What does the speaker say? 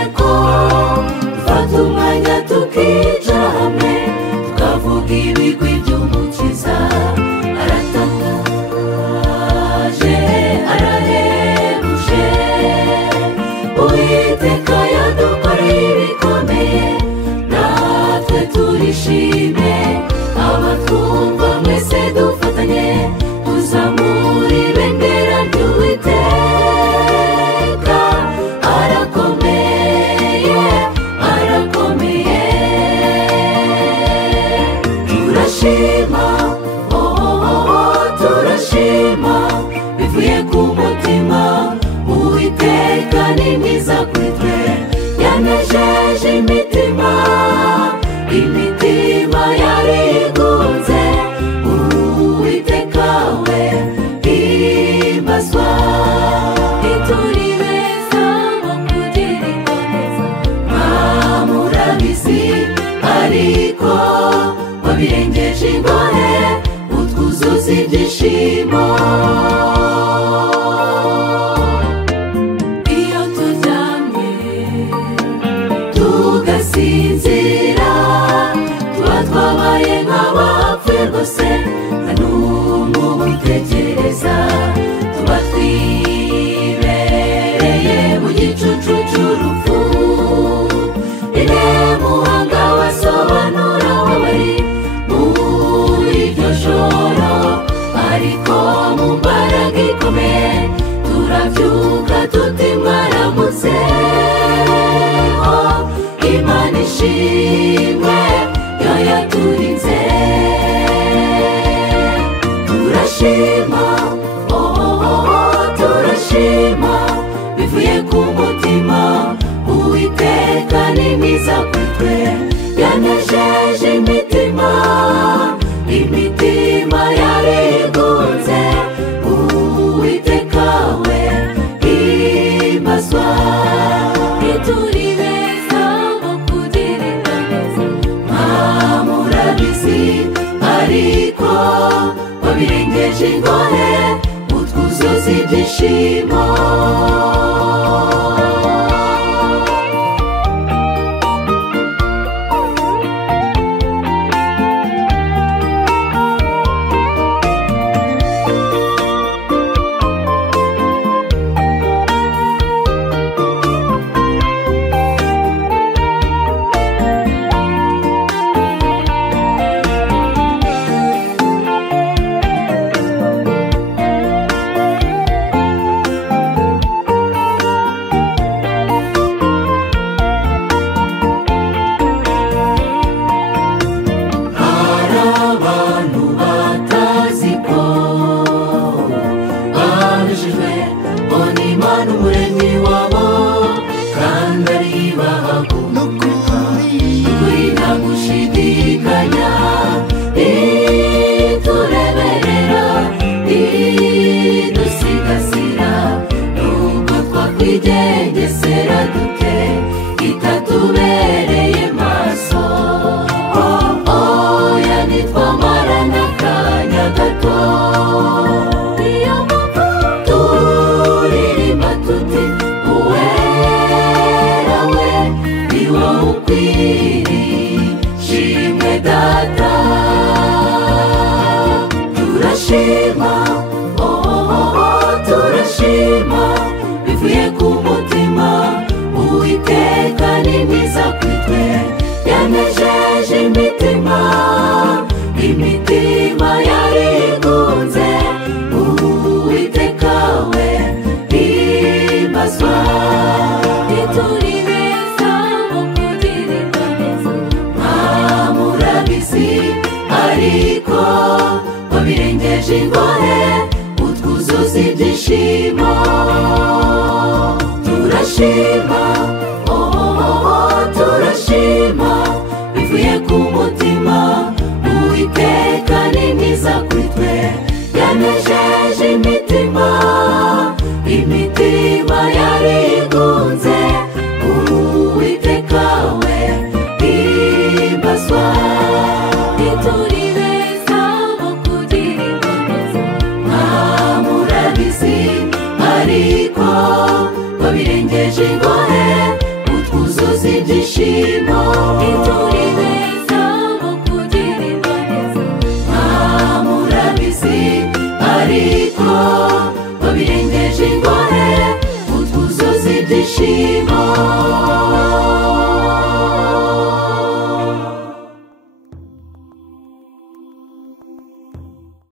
bikwiye ko dufata umwanya tukicara hamwe tukavuga ibigwi by'umukiza. Aratangaje arahebuje, Uwiteka yadukoreye ibikomeye, natwe turishimye. Abatwumva mwese dufatanye tuzamura ibendera ry'Uwiteka. Arakomeye arakomeye, turashima turashima bivuye ku mutima. Uwiteka ni mwiza kuri twe, yanejeje imitima, imitima yarigunze. Uwiteka we himbazwa. Ntituri beza mu kugirirwa neza, murabizi, ariko wabirengeje ingohe utwuzuza ibyishimo. Iyo turyamye tugasinzira tuba twabaye nk'abapfuye rwose, nta n'umwe utekereza. Tuba twibereye mu gicucu cy'urupfu, ine muhanga wasobanura wabari muri iryo joro. Ariko mu mbaraga ikomeye turabyuka tuti mwaramutse. Imana ishimwe yo yaturinze. Turashima turashima bivuye ku mutima. Uwiteka ni mwiza kuri twe, yanejeje imitima, imitima yarigunze. Uwiteka we himbazwa. Ntituri beza mu kugirirwa neza, murabizi, ariko wabirengeje ingohe utwuzuza ibyishimo. Twigengesera dute itatubereye maso. Oya nitwamarana akanya gato, niyo mpamvu turirimba tuti uwera we ni wowe ukwiriye shimwe Data. Turashima turashima bivuye ku mutima. Uwiteka ni mwiza kuri twe, yanejeje imitima, imitima yarigunze. Uwiteka we himbazwa. Ntituri beza mu kugirirwa neza, murabizi, ariko wabirengeje ingohe utwuzuza ibyishimo. Turashima turashima bivuye ku mutima. Uwiteka ni mwiza kuri twe, yanejeje